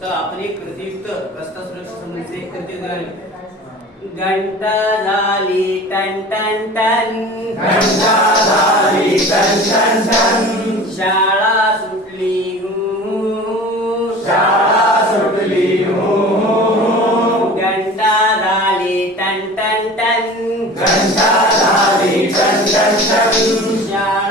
चला आपण एक कृतीयुक्त रस्ता सुरक्षा संबंधीचे एक कृती गाणे. घंटा झाली टन टन टन. घंटा झाली टन टन टन. शाळा सुटली हू. शाळा सुटली हो. घंटा झाली टन टन टन. घंटा झाली टन टन टन. शाळा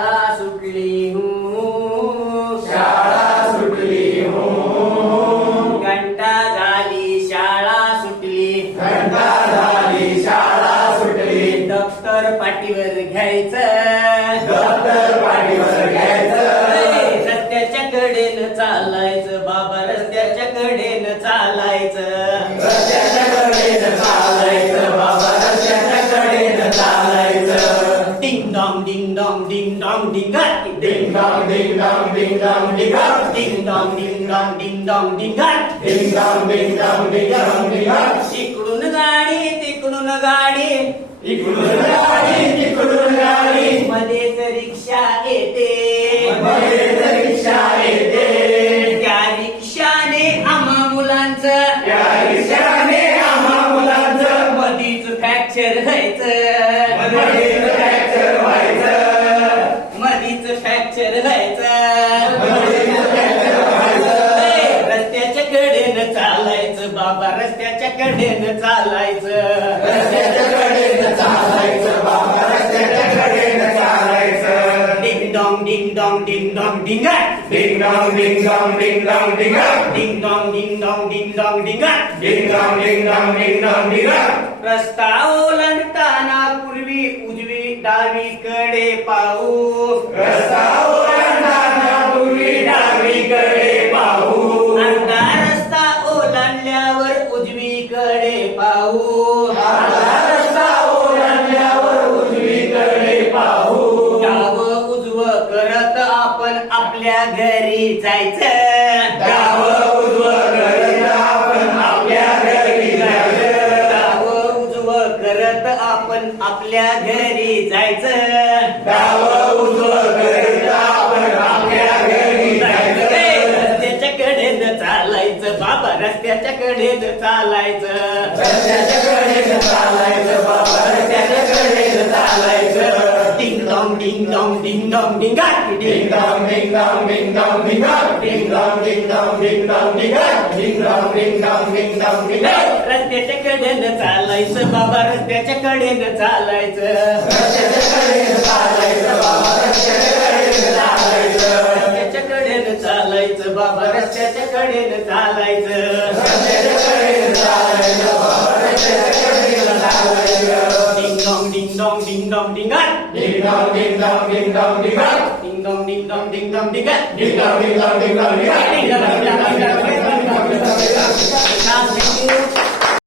पाठीवर घ्यायचं. दप्तर पाठीवर घ्यायचं. रस्त्याच्या कडेनं चालायचं. बाबा रस्त्याच्या कडेनं चालायचं. रस्त्याच्या कडेनं चालायचं. बाबा रस्त्याच्या कडेनं चालायचं. Ding dong ding dong ding dong ding ding dong ding dong ding dong ding ding dong ding dong ding dong ding ding dong ding dong ding dong ding इकडून गाडी तिकडून गाडी. इकडून गाडी तिकडून गाडी. मध्येच रिक्षा येते. मध्येच रिक्षा येते. त्या रिक्षाने आम्हा मुलांचं. त्या रिक्षाने आम्हा मुलांचं. मधीच फ्रॅक्चर व्हायचं. मध्येच फ्रॅक्चर व्हायचं. मधीच फ्रॅक्चर व्हायचं. कडेन चालायचं. चालायचं बाबा रस्त्याच्या चालायचं ding. Dong ding dong ding. Dong ding dong ding dong ding dong ding dong ding dong ding dong ding dong ding dong ding dong रस्ता ओलांडताना पूर्वी उजवी डावी कर आपल्या घरी जायचं. डावं उजवं करत आपण आपल्या घरी जायचं. उजवं करत बाबा रस्त्याच्या कडेच चालायचं रस्त्याच्या कडेच चालायचं बाबा रस्त्याच्या चालायचं रस्त्याच्या चालायचं बाबा रस्त्याच्या चालायचं रस्त्याच्या 二点的再来者，二点的再来者，二点的再来者，叮咚叮咚叮咚叮咚，叮咚叮咚叮咚叮咚，叮咚叮咚叮咚叮咚，叮咚叮咚叮咚叮咚，叮咚叮咚叮咚。